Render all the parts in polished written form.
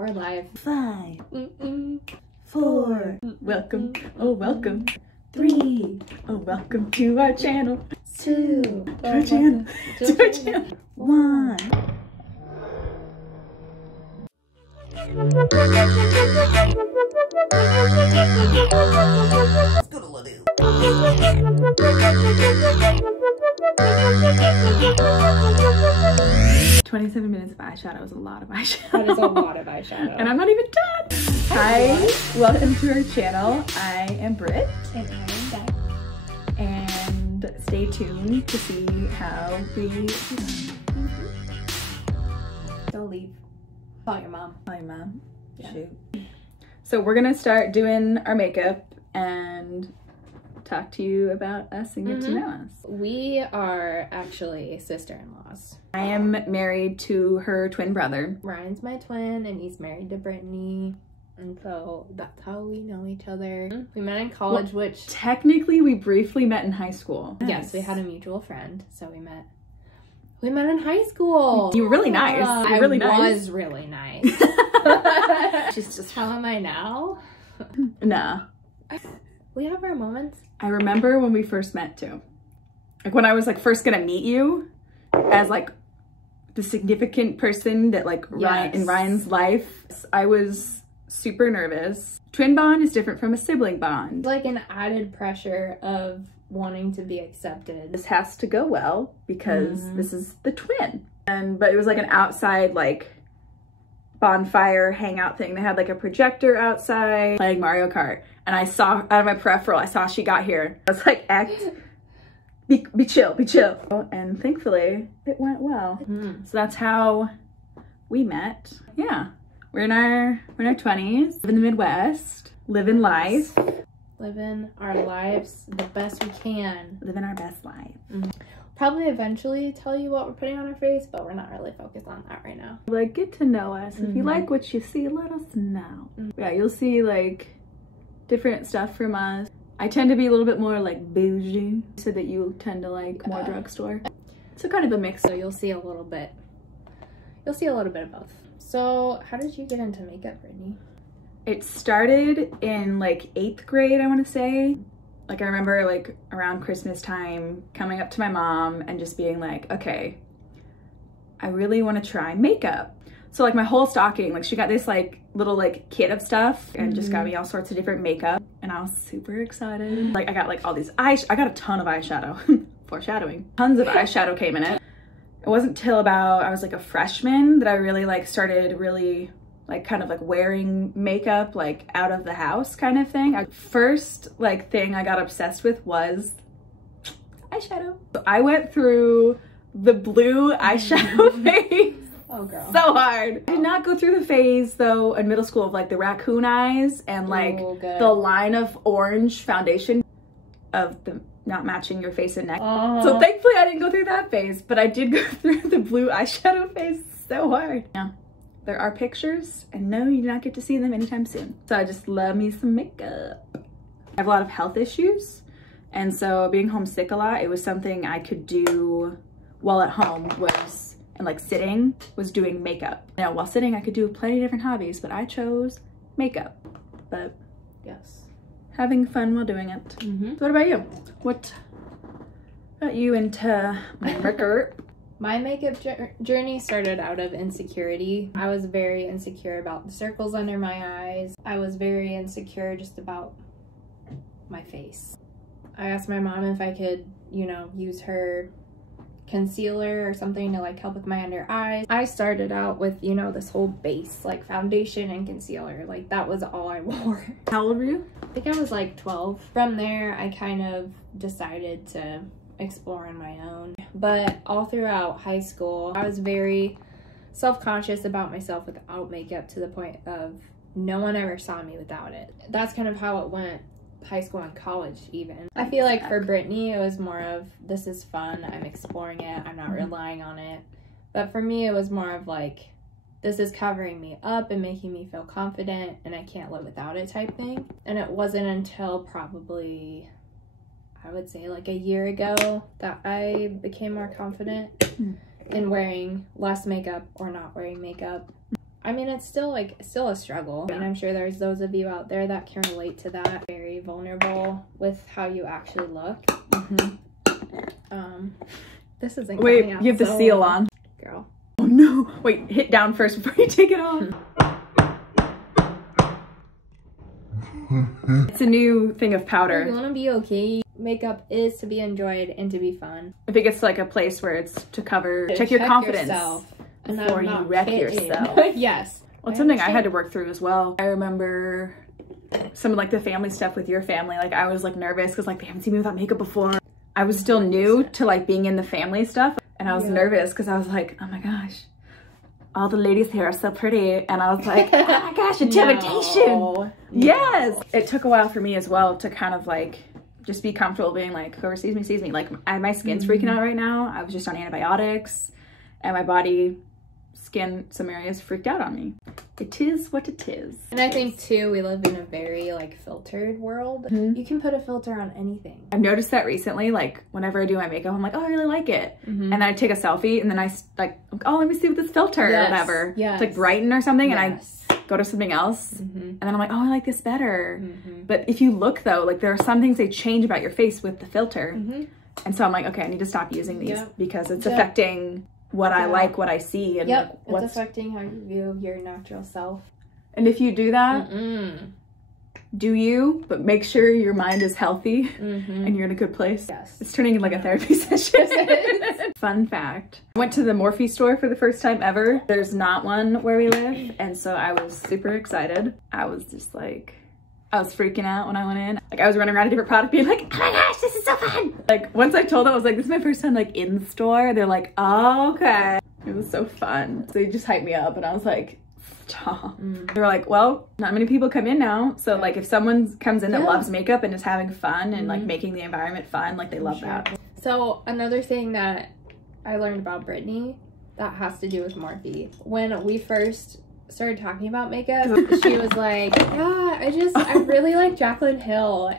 We're live. 5, 4, welcome, oh welcome. 3, oh welcome to our channel. 2, to our channel, to our channel. 1. Scootaloo. 27 minutes of eyeshadow is a lot of eyeshadow. That is a lot of eyeshadow. And I'm not even done. Hi, welcome to our channel. I am Britt. And I'm Beck. And stay tuned to see how we Don't leave. Call your mom. Call your mom. Yeah. Shoot. So we're gonna start doing our makeup and talk to you about us and get to know us. We are actually sister-in-laws. I am married to her twin brother. Ryan's my twin and he's married to Brittany. And so that's how we know each other. We met in college, which... Technically, we briefly met in high school. Yes, we had a mutual friend, so we met in high school. You were really nice. You were really nice. I was really nice. She's just... How am I now? Nah. We have our moments. I remember when we first met too. Like when I was like first gonna meet you as like the significant person that like Yes. in Ryan's life. I was super nervous. Twin bond is different from a sibling bond. Like an added pressure of wanting to be accepted. This has to go well because this is the twin. But it was like an outside like bonfire hangout thing. They had like a projector outside playing Mario Kart. And I saw out of my peripheral, I saw she got here. I was like, be chill, be chill. And thankfully it went well. So that's how we met. Yeah, we're in our 20s, live in the Midwest, living life. Living our lives the best we can. Living our best life. Probably eventually tell you what we're putting on our face, but we're not really focused on that right now. Like, get to know us. If you like what you see, let us know. Yeah, you'll see like different stuff from us. I tend to be a little bit more like bougie, so that you tend to like more drugstore. So kind of a mix. So you'll see a little bit. You'll see a little bit of both. So how did you get into makeup, Brittany? It started in like 8th grade, I want to say. Like I remember like around Christmas time coming up to my mom and just being like, okay, I really want to try makeup. So like my whole stocking, like she got this like little like kit of stuff and just got me all sorts of different makeup and I was super excited. Like I got like all these I got a ton of eyeshadow. Foreshadowing. Tons of eyeshadow came in it. It wasn't till about I was like a freshman that I really like started really like kind of like wearing makeup like out of the house kind of thing. First like thing I got obsessed with was eyeshadow. So I went through the blue eyeshadow phase. Oh girl. So hard. I did not go through the phase though in middle school of like the raccoon eyes and like the line of orange foundation of the not matching your face and neck. So thankfully I didn't go through that phase, but I did go through the blue eyeshadow phase so hard. Yeah. There are pictures, and no, you do not get to see them anytime soon. So I just love me some makeup. I have a lot of health issues, and so being homesick a lot, it was something I could do while at home and like sitting, was doing makeup. Now, while sitting, I could do plenty of different hobbies, but I chose makeup. But yes, having fun while doing it. So what about you? What got you into makeup? My makeup journey started out of insecurity. I was very insecure about the circles under my eyes. I was very insecure just about my face. I asked my mom if I could, you know, use her concealer or something to like help with my under eyes. I started out with, you know, this whole base, like foundation and concealer. Like that was all I wore. How old were you? I think I was like 12. From there, I kind of decided to explore on my own. But all throughout high school, I was very self-conscious about myself without makeup to the point of no one ever saw me without it. That's kind of how it went high school and college even. I feel like for Brittany, it was more of, this is fun, I'm exploring it, I'm not relying on it. But for me, it was more of like, this is covering me up and making me feel confident and I can't live without it type thing. And it wasn't until probably, I would say like a year ago, that I became more confident in wearing less makeup or not wearing makeup. I mean, it's still a struggle. Yeah. And I'm sure there's those of you out there that can relate to that. Very vulnerable with how you actually look. This isn't Wait, coming out, you have the so seal on. Girl. Oh no. Wait, hit down first before you take it off. It's a new thing of You powder. want to be okay. Makeup is to be enjoyed and to be fun. If it gets to like a place where it's to cover, check your confidence yourself, and before I'm you not wreck kidding. yourself. Yes. Well, it's something I had to work through as well. I remember some of like the family stuff with your family. Like I was like nervous because like they haven't seen me without makeup before. I was still new to like being in the family stuff, and I was nervous because I was like, oh my gosh, all the ladies here are so pretty, and I was like, oh my gosh, intimidation. No. Yes. It took a while for me as well to kind of like just be comfortable being like, whoever sees me sees me. Like my skin's freaking out right now. I was just on antibiotics, and my body, some areas freaked out on me. It is what it is. And I think too, we live in a very like filtered world. You can put a filter on anything. I've noticed that recently, like whenever I do my makeup, I'm like, oh, I really like it. And then I take a selfie, and then I like, oh, let me see what this filter or whatever. It's like brighten or something, and I go to something else, and then I'm like, oh, I like this better. But if you look though, like there are some things they change about your face with the filter. And so I'm like, okay, I need to stop using these because it's affecting what I like, what I see, and like, it's affecting how you view your natural self. And if you do that, do you, but make sure your mind is healthy and you're in a good place. Yes. It's turning into like a therapy session. Fun fact. I went to the Morphe store for the first time ever. There's not one where we live, and so I was super excited. I was just like, I was freaking out when I went in. Like I was running around a different product being like, oh my gosh, this is so fun. Like once I told them, I was like, this is my first time like in the store. They're like, oh, okay. It was so fun. So they just hyped me up, and I was like, stop. They were like, well, not many people come in now. So like if someone comes in that loves makeup and is having fun and like making the environment fun, like they love that. So another thing that I learned about Brittany that has to do with Morphe. When we first started talking about makeup, she was like, yeah, I really like Jaclyn Hill.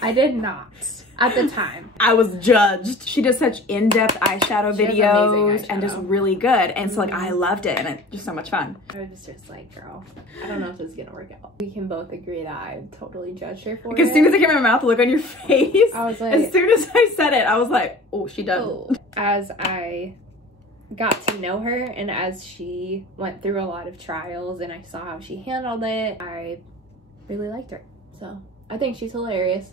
I did not at the time. I was judged. She does such in-depth eyeshadow videos and just really good. And so like I loved it, and it's just so much fun. I was just like, girl, I don't know if this is gonna work out. We can both agree that I totally judged her for like, as soon as I came in my mouth, the look on your face, I was like, as soon as I said it, I was like, oh, she does. Oh. As I got to know her, and as she went through a lot of trials and I saw how she handled it, I really liked her. So I think she's hilarious.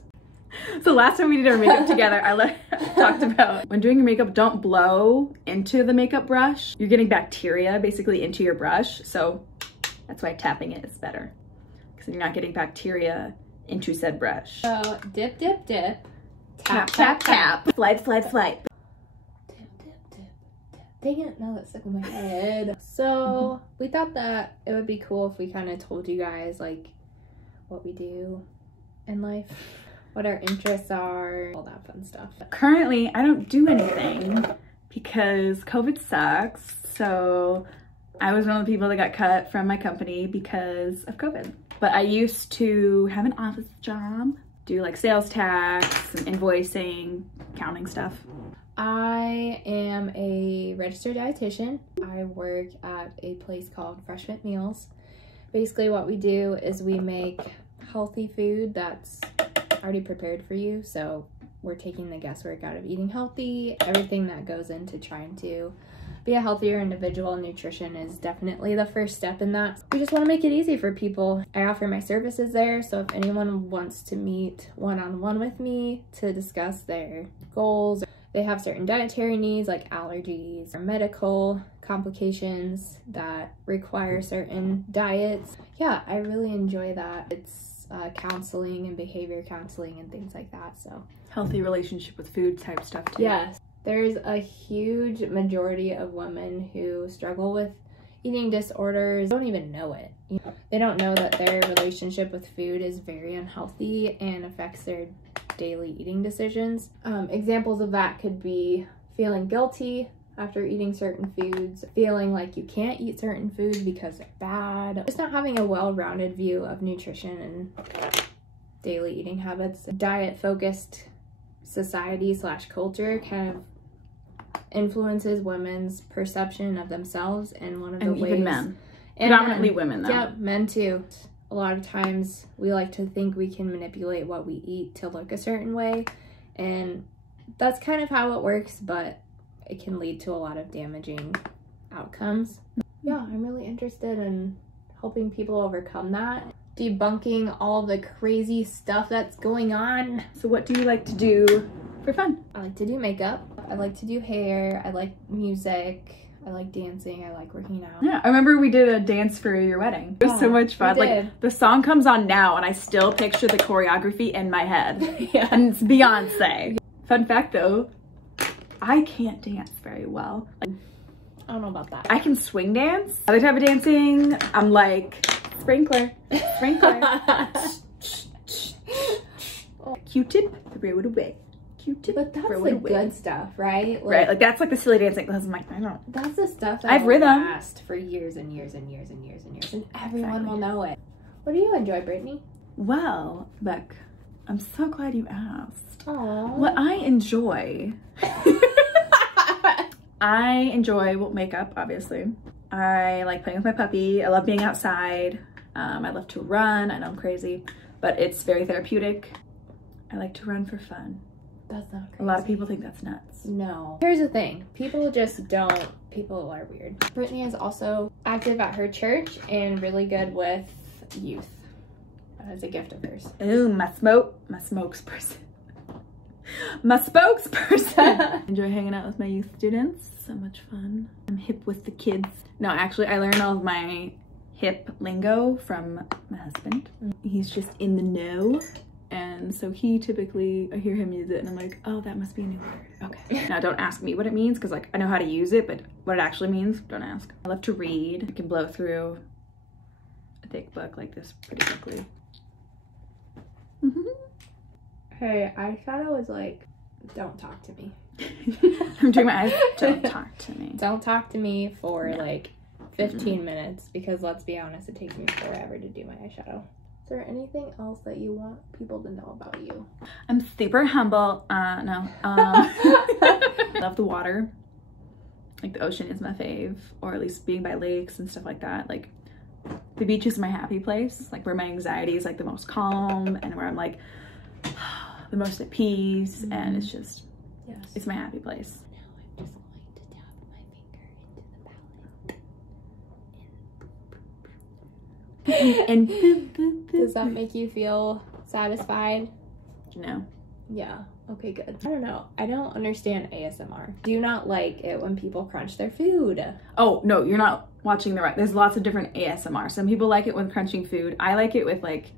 So last time we did our makeup together, I talked about when doing your makeup, don't blow into the makeup brush. You're getting bacteria basically into your brush. So that's why tapping it is better, because you're not getting bacteria into said brush. So dip, dip, dip. Tap, tap, tap. Swipe, swipe, swipe. Dang it, now that's stuck in my head. So we thought that it would be cool if we kind of told you guys like what we do in life, what our interests are, all that fun stuff. Currently, I don't do anything because COVID sucks. So I was one of the people that got cut from my company because of COVID. But I used to have an office job, do like sales tax and invoicing, accounting stuff. I am a registered dietitian. I work at a place called Fresh Fit Meals. Basically what we do is we make healthy food that's already prepared for you. So we're taking the guesswork out of eating healthy. Everything that goes into trying to be a healthier individual, nutrition is definitely the first step in that. We just want to make it easy for people. I offer my services there, so if anyone wants to meet one-on-one with me to discuss their goals, they have certain dietary needs like allergies or medical complications that require certain diets. Yeah, I really enjoy that. It's counseling and behavior counseling and things like that. So healthy relationship with food type stuff too. Yes. There's a huge majority of women who struggle with eating disorders, don't even know it. You know, they don't know that their relationship with food is very unhealthy and affects their daily eating decisions. Examples of that could be feeling guilty after eating certain foods, feeling like you can't eat certain foods because they're bad, just not having a well-rounded view of nutrition and daily eating habits. Diet-focused society / culture kind of influences women's perception of themselves, and one of the ways, even men, predominantly women though. Yeah, men too. A lot of times we like to think we can manipulate what we eat to look a certain way, and that's kind of how it works, but it can lead to a lot of damaging outcomes. Yeah, I'm really interested in helping people overcome that, debunking all the crazy stuff that's going on. So what do you like to do for fun? I like to do makeup. I like to do hair. I like music. I like dancing. I like working out. Yeah, I remember we did a dance for your wedding. It was so much fun. Like, the song comes on now and I still picture the choreography in my head. Yeah. And it's Beyonce. Fun fact though, I can't dance very well. Like, I don't know about that. I can swing dance. Other type of dancing, I'm like, sprinkler, sprinkler. Q-tip, throw it away. Q-tip, but that's the good stuff, right? Like, right, like that's like the silly dancing. Because I'm like, I don't. That's the stuff that I have will rhythm. last for years and years and years and years and years, and everyone will know it. What do you enjoy, Brittany? Well, Beck, I'm so glad you asked. Aww. What I enjoy, I enjoy makeup, obviously. I like playing with my puppy. I love being outside. I love to run. I know I'm crazy, but it's very therapeutic. I like to run for fun. That's not crazy. A lot of people think that's nuts. No. Here's the thing. People just don't. People are weird. Brittany is also active at her church and really good with youth. That's a gift of hers. Ooh, my spokesperson. My spokesperson. Enjoy hanging out with my youth students. So much fun. I'm hip with the kids. No, actually, I learned all of my hip lingo from my husband. He's just in the know. And so he typically, I hear him use it and I'm like, oh, that must be a new word. Okay. Now don't ask me what it means because like I know how to use it, but what it actually means, don't ask. I love to read. I can blow through a thick book like this pretty quickly. Hey, eyeshadow is like, don't talk to me. I'm doing my eyes. Don't talk to me. Don't talk to me for like 15 minutes because let's be honest, it takes me forever to do my eyeshadow. Is there anything else that you want people to know about you? I'm super humble. No. Love the water. Like the ocean is my fave, or at least being by lakes and stuff like that. Like the beach is my happy place, like where my anxiety is like the most calm and where I'm like the most at peace, and it's just, it's my happy place. Now I'm just going to tap my finger into the palette. Does that make you feel satisfied? No. Yeah. Okay, good. I don't know. I don't understand ASMR. Do you not like it when people crunch their food? Oh, no, you're not watching the right. There's lots of different ASMR. Some people like it when crunching food. I like it with like,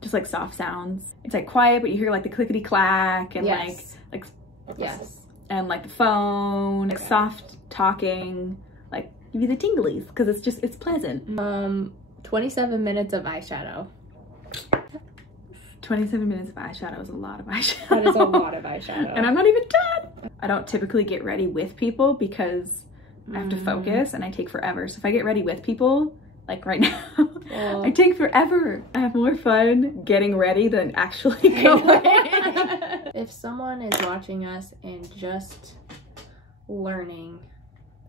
just like soft sounds. It's like quiet, but you hear like the clickety clack and like and like the phone, like soft talking, like give you the tinglies because it's pleasant. 27 minutes of eyeshadow. 27 minutes of eyeshadow is a lot of eyeshadow. That is a lot of eyeshadow. And I'm not even done. I don't typically get ready with people because I have to focus and I take forever. So if I get ready with people, like right now, I take forever. I have more fun getting ready than actually going. If someone is watching us and just learning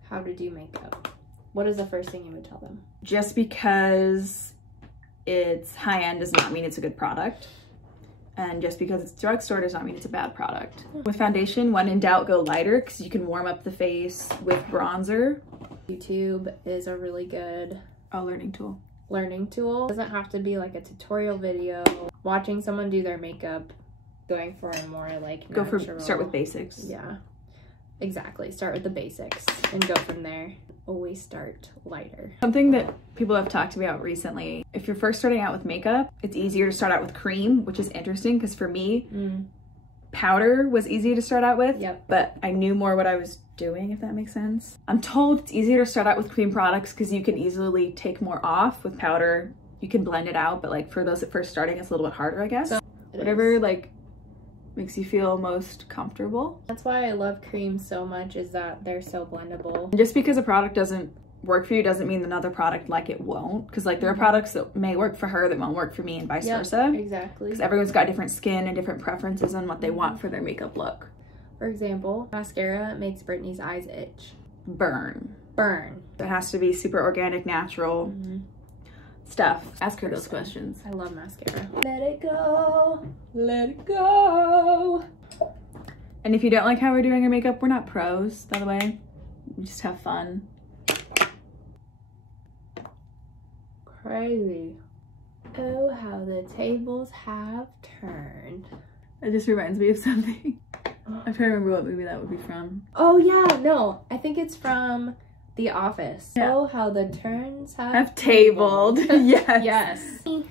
how to do makeup, what is the first thing you would tell them? Just because it's high-end does not mean it's a good product. And just because it's drugstore does not mean it's a bad product. With foundation, when in doubt, go lighter because you can warm up the face with bronzer. YouTube is a really good learning tool. It doesn't have to be like a tutorial video. Watching someone do their makeup, going for a more like natural. Start with basics. Yeah, exactly. Start with the basics and go from there. Always start lighter. Something that people have talked about recently, if you're first starting out with makeup, it's easier to start out with cream, which is interesting because for me, powder was easy to start out with, but I knew more what I was doing, if that makes sense. I'm told it's easier to start out with cream products because you can easily take more off. With powder, you can blend it out, but like for those that first starting, it's a little bit harder, I guess. So, whatever like makes you feel most comfortable. That's why I love creams so much, is that they're so blendable. And just because a product doesn't work for you doesn't mean another product like it won't, because like there are products that may work for her that won't work for me and vice versa. Exactly. Because everyone's got different skin and different preferences on what they want for their makeup look. For example, mascara makes Brittany's eyes itch. Burn. Burn. It has to be super organic, natural stuff. Ask her those questions. I love mascara. Let it go. Let it go. And if you don't like how we're doing our makeup, we're not pros, by the way. We just have fun. Crazy. Oh, how the tables have turned. It just reminds me of something. I'm trying to remember what movie that would be from. Oh yeah, no. I think it's from The Office. Yeah. Oh, how the turns Have tabled. Yes. Yes.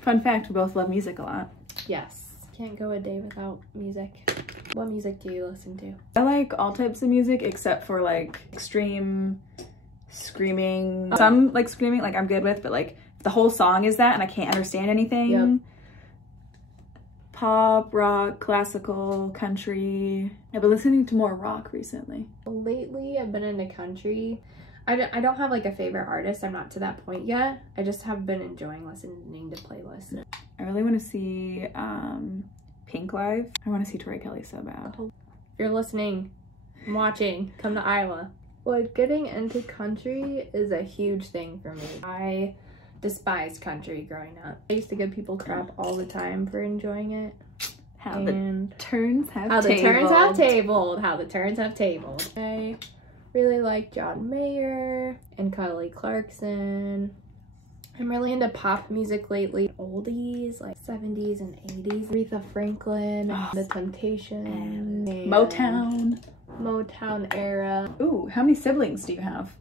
Fun fact, we both love music a lot. Yes. Can't go a day without music. What music do you listen to? I like all types of music except for like extreme screaming. Some like screaming, like I'm good with, but like the whole song is that and I can't understand anything. Yep. Pop, rock, classical, country. I've been listening to more rock recently. Lately, I've been into country. I don't have like a favorite artist. I'm not to that point yet. I just have been enjoying listening to playlists. I really want to see Pink live. I want to see Tori Kelly so bad. If you're listening, watching, come to Iowa. Like, getting into country is a huge thing for me. I despised country growing up. I used to give people crap all the time for enjoying it. How the turns have tabled. How the turns have tabled. How the turns have tabled. I really like John Mayer and Kelly Clarkson. I'm really into pop music lately. Oldies, like 70s and 80s. Aretha Franklin, The Temptations. Motown era. Ooh, how many siblings do you have?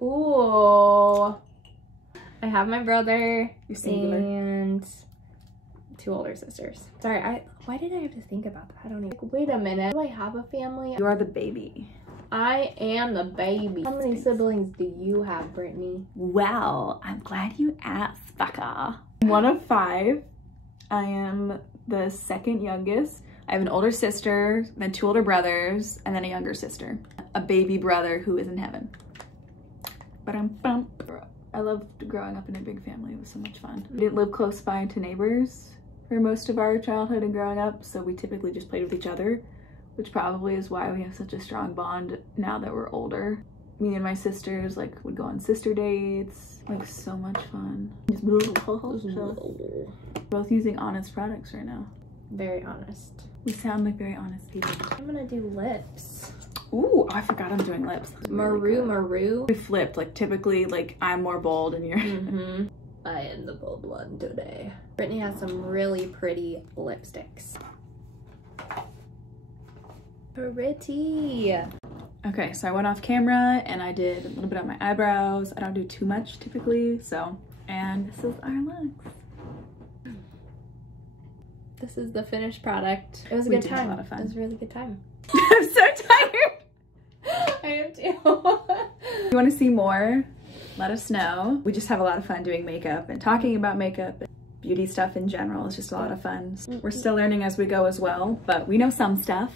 Ooh. I have my brother and 2 older sisters. Sorry, why did I have to think about that? I don't even, wait a minute. Do I have a family? You are the baby. I am the baby. How many siblings do you have, Brittany? Well, I'm glad you asked, Becca. I'm one of 5. I am the second youngest. I have an older sister, then 2 older brothers, and then a younger sister. A baby brother who is in heaven. I loved growing up in a big family. It was so much fun. We didn't live close by to neighbors for most of our childhood and growing up, so we typically just played with each other, which probably is why we have such a strong bond now that we're older. Me and my sisters like would go on sister dates, like so much fun. Just both using honest products right now. Very honest. We sound like very honest people. I'm gonna do lips. Ooh, I forgot I'm doing lips. Maru. We flipped, like typically like I'm more bold and you're I am the bold one today. Brittany has some really pretty lipsticks. Pretty. Okay, so I went off camera and I did a little bit on my eyebrows. I don't do too much typically, so, and this is our looks. This is the finished product. It was a good time. Have a lot of fun. It was a really good time. I'm so tired. I am too. If you want to see more, let us know. We just have a lot of fun doing makeup and talking about makeup and beauty stuff in general. It's just a lot of fun. We're still learning as we go as well, but we know some stuff.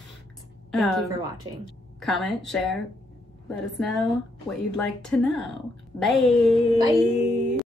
Thank you for watching. Comment, share, let us know what you'd like to know. Bye. Bye.